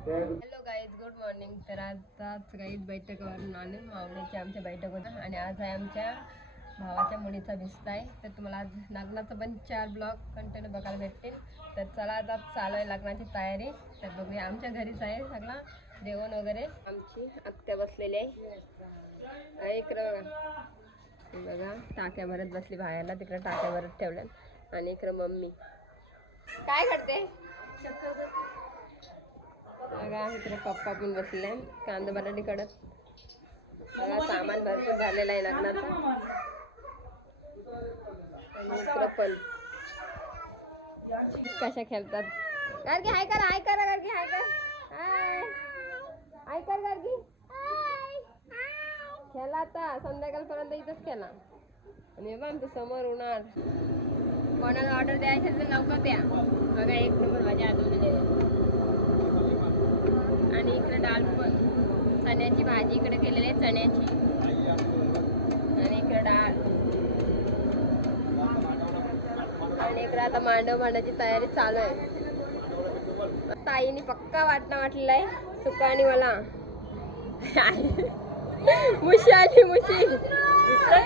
Hello guys good morning तर आताच guys बैठकीवरून आले. मावळीची आमच्या बैठक होता आणि आज आहे आमच्या भावाच्या मुलीचा भिस्ता आहे. तर तुम्हाला आज लग्नाचं पण चार ब्लॉग कंटेंट बघायला भेटतील. तर चला आता चालू आहे लग्नाची तयारी. तर बघूया आमच्या घरीच आहे सगळा. जेवण वगैरे. आमची आत्या बसलेली आहे. इकडं बघा. बघा टाक्या भरत बसली बाहेरला. तिकडे टाक्या भरत ठेवल्या आणि इकडं मम्मी. काय करते? बघा इकडे पप्पा पण बसले कांदा बटाटी कडक बघा सामान भरपूर झालेलं आहे लग्नाचा. इकडं पण. कशा खेळतात? गार्गी हाय कर हाय कर गार्गी हाय कर. हाय. हाय कर गार्गी. खेळा आता संध्याकाळपर्यंत इथंच खेळा आणि बघ आमच्यासमोर होणार कोणाला ऑर्डर द्यायची तर लवकर द्या बघा एक नंबर माझ्या आजून आणि इकडे डाळ पण. चण्याची भाजी इकडे केलेली आहे चण्याची. आणि इकडे डाळ. आणि इकडे आता मांडव मांडायची तयारी चालू आहे. ताईने पक्का वाटणं वाटलेला आहे सुका आणि मला मुशी आली मुशी.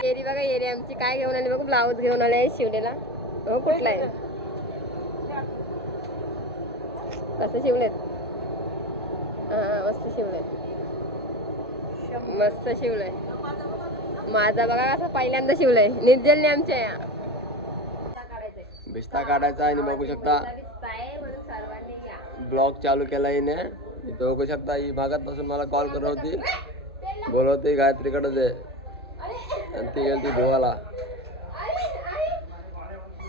एरी बघा एरी आमची काय घेऊन आली बघू ब्लाऊज घेऊन आले आहे शिवलेला हो कुठला आहे. कसं शिवलेत? मस्त शिवलंय. मस्त शिवलंय. माझा बघा असं पहिल्यांदा शिवलंय. निर्जलने आमच्या या. भिस्ता काढायचा आणि बघू शकता. ब्लॉग चालू केला हिने. इथं बघू शकता ही भागात पासून मला कॉल करत होती. बोलवते गायत्रीकडे दे. आणि ती गेली गोवाला.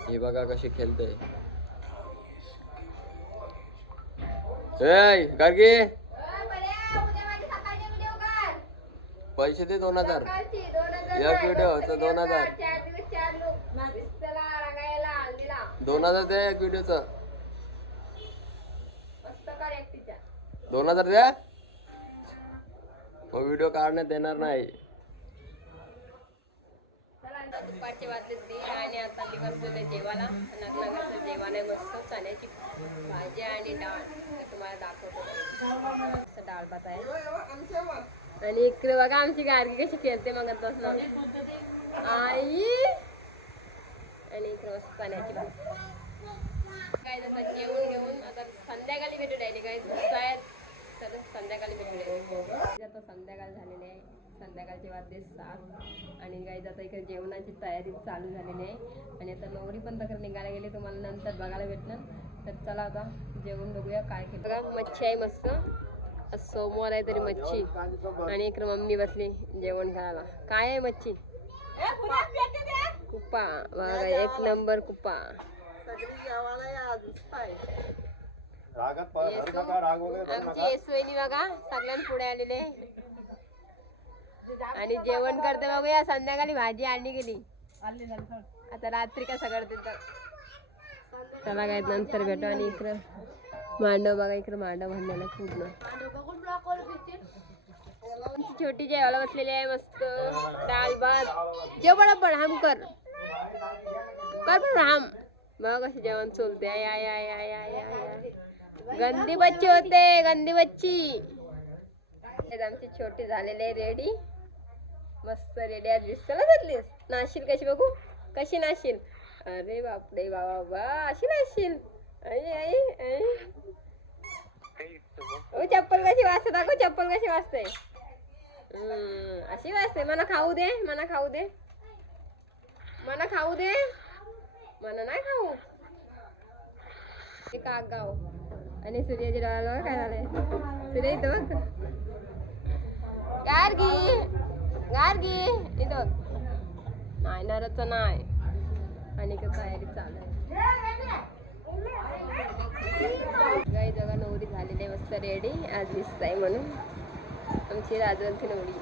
ही बघा कशी खेळते. ए गार्गी! पैसे दे दोन हजार. एक व्हिडिओ दोन हजार. दोन हजार दे एक व्हिडिओचं दोन हजार द्या मग व्हिडिओ काढण्यात येणार नाही. दुपारचे वाजले दीड आणि आता मी बसलेले जेवायला. नगनगाचं आहे मस्त चण्याची भाजी आणि डाळ. ते तुम्हाला दाखवतो. डाळ भात आहे. आणि इकडे बघा आमची गार्गी कशी खेळते मग तसं आई. आणि इकडे मस्त पाण्याची काय आता जेवण घेऊन आता संध्याकाळी भेटू राहिली काय? आहेत तर संध्याकाळी भेटू आता संध्याकाळ झालेली आहे. संध्याकाळचे वाजले सात. आणि गाईज आता इकडे जेवणाची तयारी चालू झालेली आहे. आणि आता नवरी पण तक्रार निघायला गेली तुम्हाला नंतर बघायला भेटणार. तर चला आता जेवण बघूया काय केलं बघा मच्छी आहे मस्त. आज सोमवार आहे तरी मच्छी. आणि इकडे मम्मी बसली जेवण करायला. काय आहे मच्छी? कुप्पा. बघा एक नंबर कुप्पा. रागात हर नका राग वगैरे आमची येसवहिनी बघा सगळ्यां पुढे आलेले. आणि जेवण करते बघूया संध्याकाळी भाजी आणली गेली. आता रात्री कसं करते तर चला काय नंतर भेटू आणि इकडं मांडव बघा इकडं मांडव बांधलेला पूर्ण. छोटी जेवायला बसलेली आहे मस्त. दाल भात. जेव बडा पण हम कर. कर पण हम. मग असे जेवण चोलते. आय आय आय आय आय आय गंदी बच्ची होते गंदी बच्ची. आमची छोटी झालेली आहे रेडी. मस्त रेडी आज दिसताना घातलीस नाशील कशी बघू? कशी नाशील? अरे बापरे बाबा बा अशी नाशील. आई आई आई. चप्पल कशी वाजते? दाखव चप्पल कशी वाजते. अशी वाजते. मला खाऊ दे मला खाऊ दे. मला खाऊ दे. मला नाही खाऊ. काग गाव आणि सूर्याची डोळ्याला काय झालंय. सूर्य इथं बघ. गार्गी गार्गी इथं नाही नरचं नाही. आणि का तयारी चालू आहे काही जगा नवरी झालेली आहे मस्त रेडी आज दिसत आहे म्हणून. आमची राजवंती नवरी.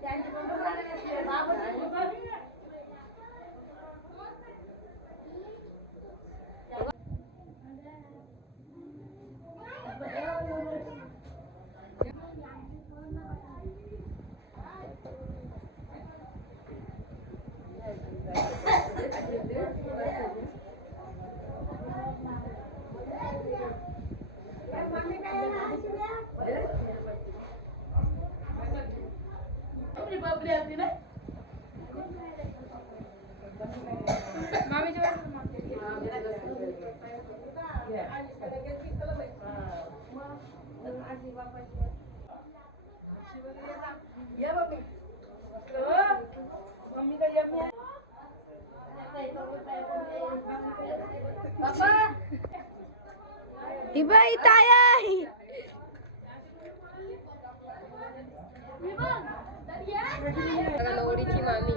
Thank you. बाई ताय नवरीची मामी.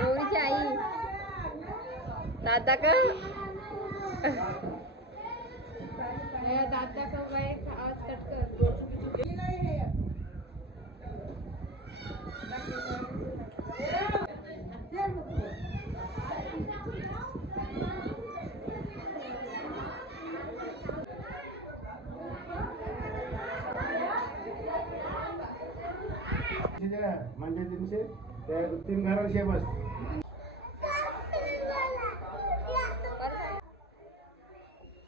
नवरीची आई. दादा का? दादा का काय आवाज कट म्हणजे तीनशे तीन घराला शे बस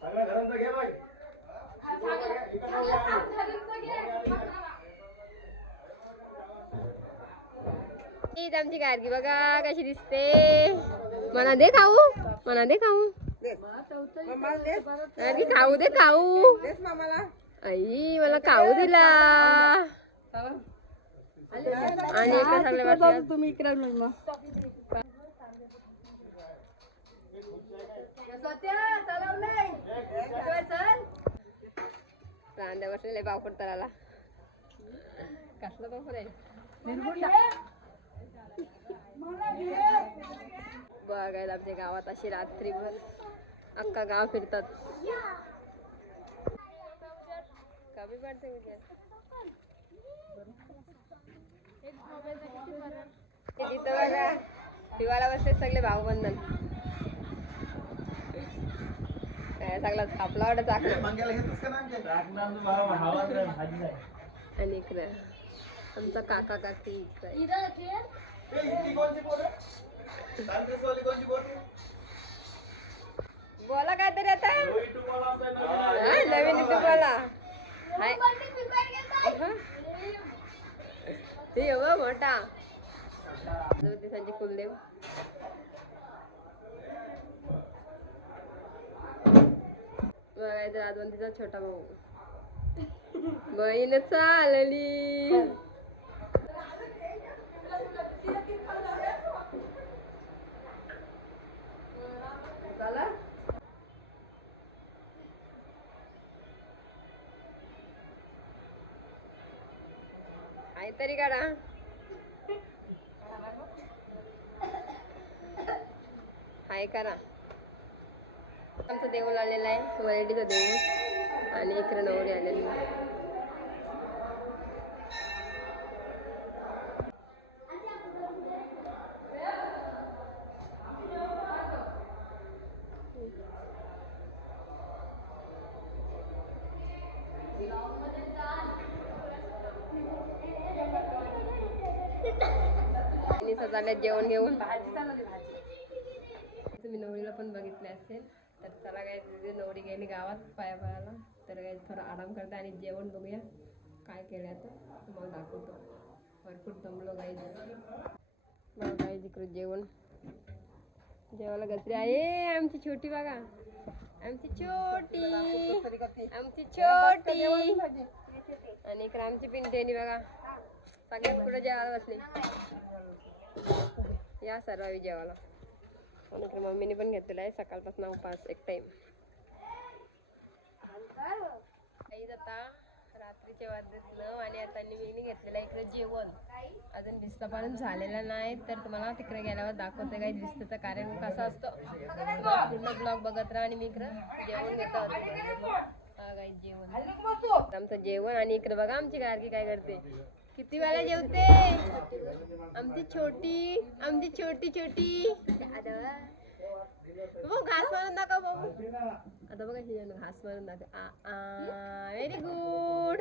सगळ्या घरांचा घे बाई गाडगी बघा कशी दिसते. मला दे खाऊ. मला दे खाऊ. गाडगी खाऊ दे खाऊ. आई मला खाऊ दिला. आणि तुम्ही इकडे रांड्या बसलेले पापड तळाला कसला पापड आहे बघायला आमच्या गावात अशी रात्रीभर अख्खा गाव फिरतात. कमी पडते मी गॅस. बघा दिवाला बसले सगळे भाऊबंधन. काय आपला वाटत आणि इकडं आमचा काका काकी इकडं. बोला काहीतरी आता. हा, नवीन इथं बोला हाय. हा. मोठा. दोन दिवसांचे कुलदेव. बघायचं राजवंतीचा छोटा भाऊ. बहीण चालली. तरी करा हाय करा. आमचं देऊळ आलेलं आहे. वरडीचं देऊळ. आणि इकडे नवरी आलेली. आहे. घेऊन. भाजी जेवण घेऊन तुम्ही नवरीला पण बघितले असेल. तर चला काय तिथे नवरी गेली गावात पाया पायाला तर काय थोडा आराम करते आणि जेवण बघूया. काय केलं आता? तुम्हाला दाखवतो. भरपूर दमलो गाई बघा गाई जिकडे जेवण. जेवायला गजरी आहे. आमची छोटी बघा. आमची छोटी. आमची छोटी. आणि इकडे आमची पिंटेनी बघा. सगळ्यात पुढे जेवायला बसली. या सर्व जेवायला. आणि इकडे मम्मीने पण घेतलेला आहे सकाळपासून उपास एक टाइम काही आता रात्रीचे वाजत नऊ आणि आता मी घेतलेलं आहे इकडे जेवण. अजून विस्ता पण झालेला नाही तर तुम्हाला तिकडे गेल्यावर दाखवते काही विस्ताचं कारण कसं असतं. पूर्ण ब्लॉग बघत राहा आणि मी इकडं जेवण घेतो काही जेवण. आमचं जेवण आणि इकडे बघा आमची गारकी काय करते. किती वेळा जेवते? आमची छोटी आमची छोटी छोटी. बघ. घास मारून दाखव बाबू आता बघा हिजन घास मारून दाखव. व्हेरी गुड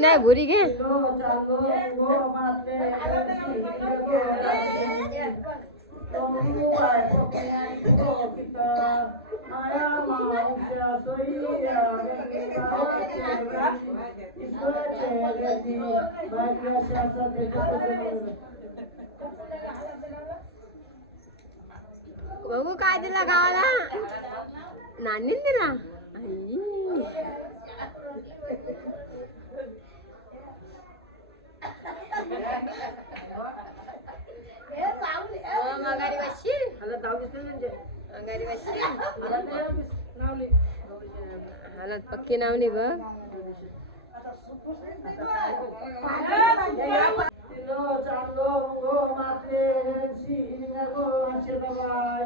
राजश्री नाही घोरी घे. बघू काय दिला गावाला. नानीन दिला. आई. माघारी बसशील माघारी बसशील हालत पक्की नावली बघ चांगलो चांगलो गो माते शी गो हर्षदाबाई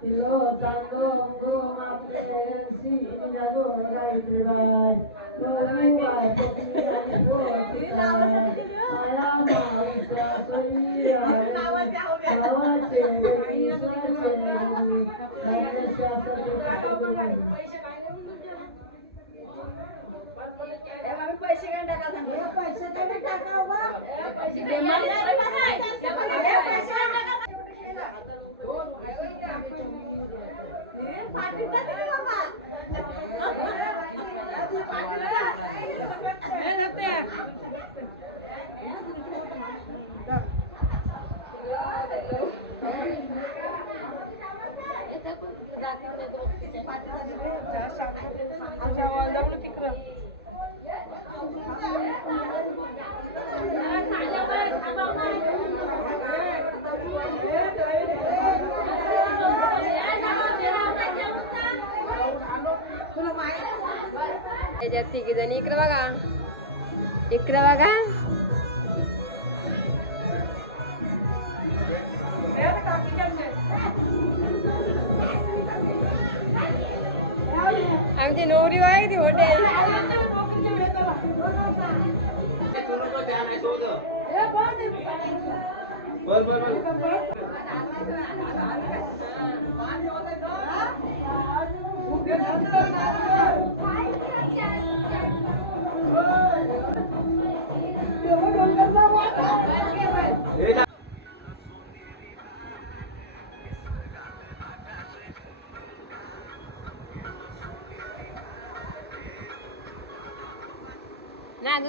गणी भावाचे बहिणी स्वाचे गणी माझ्या Bapak? त्याच्यात तिघी जणी. इकडे बघा. इकडे बघा. आमची नवरी बघा ती मोठी बर बर बर.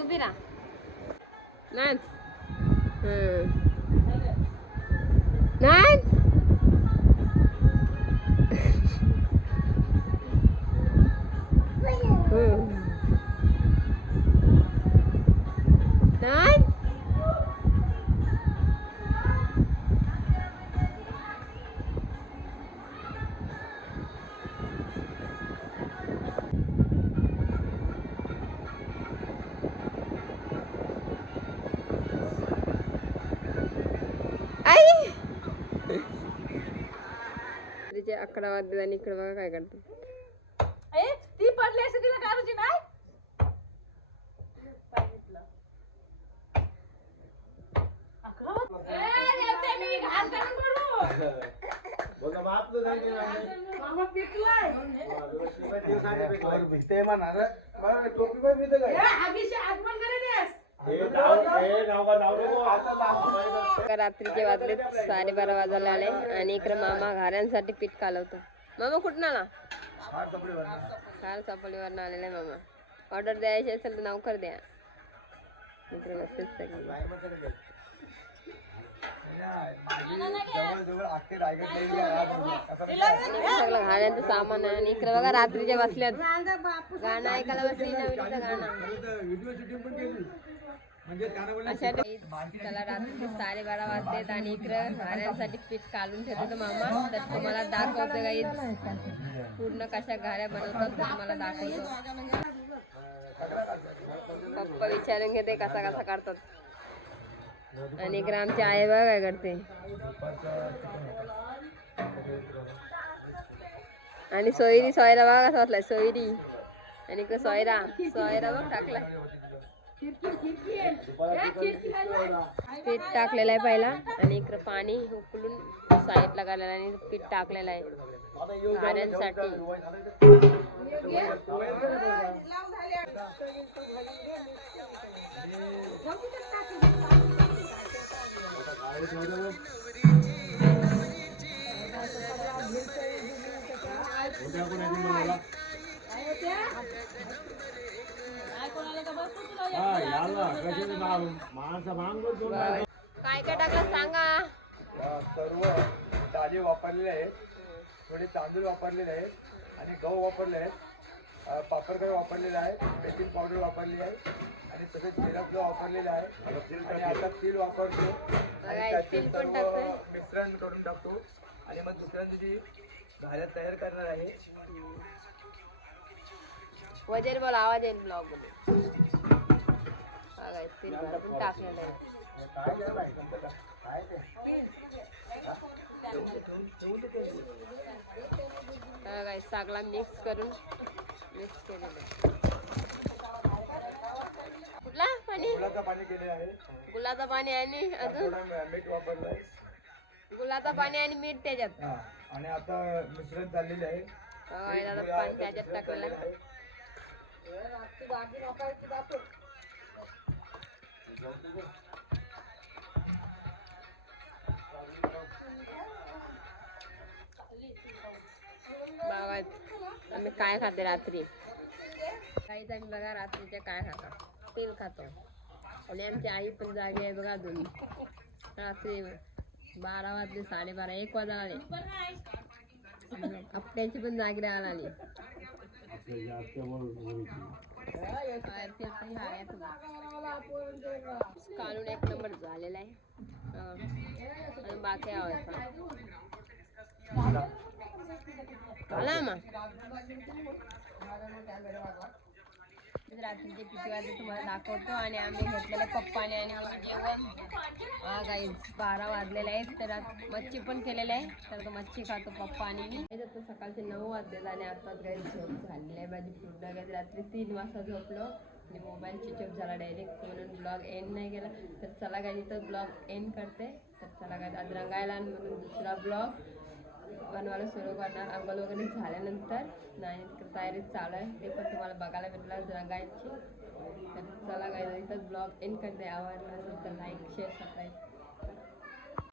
كبيرة نعم نعم तिचे अकरा वाजले आणि इकडे बघा काय करतो ती पडली असे तिला नाही. टोपी पण भीते काय? आगीशी आगमन करे रात्रीचे वाजले साडेबारा वाजायला आले आणि इकडे मामा घाऱ्यांसाठी पीठ कालवतो. मामा कुठून आला? फार कपडे भरणार. खार सापडीवर आलेला मामा. ऑर्डर द्यायची असेल तर नौकर द्या. मित्र नसेल सगळी जवळ- जवळ अख्खे रायगड लई आहे. असं- आणि इकडे सगळं घाण्याचं सामान आहे आणि इकडे बघा रात्रीच्या बसल्यात गाणं ऐकायला बसली नवीनचं गाणं अशा त्याला रात्री साडेबारा वाजलेत आणि इकडं घाऱ्यांसाठी पीठ काढून ठेवतो मामा तर तुम्हाला दाखवतो काही पूर्ण कशा घाऱ्या बनवतात तुम्हाला दाखवतो पप्पा विचारून घेते कसा कसा काढतात. आणि इकडे आमची आई बघा काय करते. आणि सोयरी सोयरा बघा कसा वाटलाय सोयरी. आणि इकडे सोयरा सोयरा बघ टाकलाय. पीठ टाकलेलं आहे पहिला. आणि इकडं पाणी उकलून साईडला घालायला आणि पीठ टाकलेलं आहे. घाऱ्यांसाठी काय काय टाकलं सांगा. सर्व ताजे वापरलेले आहेत. थोडे तांदूळ वापरलेले आहेत आणि गहू वापरले आहेत. पापडकर वापरलेला आहे बेकिंग पावडर वापरली आहे आणि तसेच जिराफ वापरलेला आहे आणि आता तेल वापरतो. आणि त्याचे सर्व. मिश्रण करून टाकतो. आणि मग दुसऱ्या दिवशी घाऱ्या तयार करणार आहे वजन बोल आवाज येईल ब्लॉगमध्ये. तेल टाकलेलं आहे. काय मिक्स करून मिक्स केलेलं कुठला पाणी? गुळाचं पाणी केले आहे. गुलाचं पाणी आणि अजून? थोडा मीठ वापरलं आहे गुलाचं पाणी आणि मीठ त्याच्यात. हा. आणि आता मिश्रण चाललेले आहे. आता गुळ आहे, पाणी त्याच्यात टाकलेलं आहे. बाबा आम्ही काय खाते रात्री? काहीच आम्ही बघा रात्रीच्या काय खातो तेल खातो. आणि आमची आई पण जागी आहे बघा अजून. रात्री बारा वाजले साडेबारा एक वाजा आले आपल्याची पण जागी राहायला आली. आपल्या काढून एक नंबर झालेला आहे. आणि बाकी आवडता. आला रात्रीचे किती वाजता तुम्हाला दाखवतो आणि आम्ही घेतलेलं पप्पाने आणि आम्ही जेवण. हा काही बारा वाजलेले आहेत तर मच्छी पण केलेले आहे. तर तो मच्छी खातो पप्पा आणि मी. तर सकाळचे नऊ वाजलेलं आणि आताच काही झोप झालेली आहे. माझी पूर्ण काही रात्री तीन वाजता झोपलो. आणि मोबाईल स्विच झाला डायरेक्ट म्हणून ब्लॉग एंड नाही केला. तर चला काही तिथं ब्लॉग एंड करते. तर चला काय आज रंगायला म्हणून दुसरा ब्लॉग बनवायला सुरू करणार. अंघोळ वगैरे झाल्यानंतर नाही तयारी चालू आहे. ते पण तुम्हाला बघायला भेटलं. रंगायची तर चला काय इथं ब्लॉग एंड करते. आवडला असेल तर लाईक शेअर सबस्क्राईब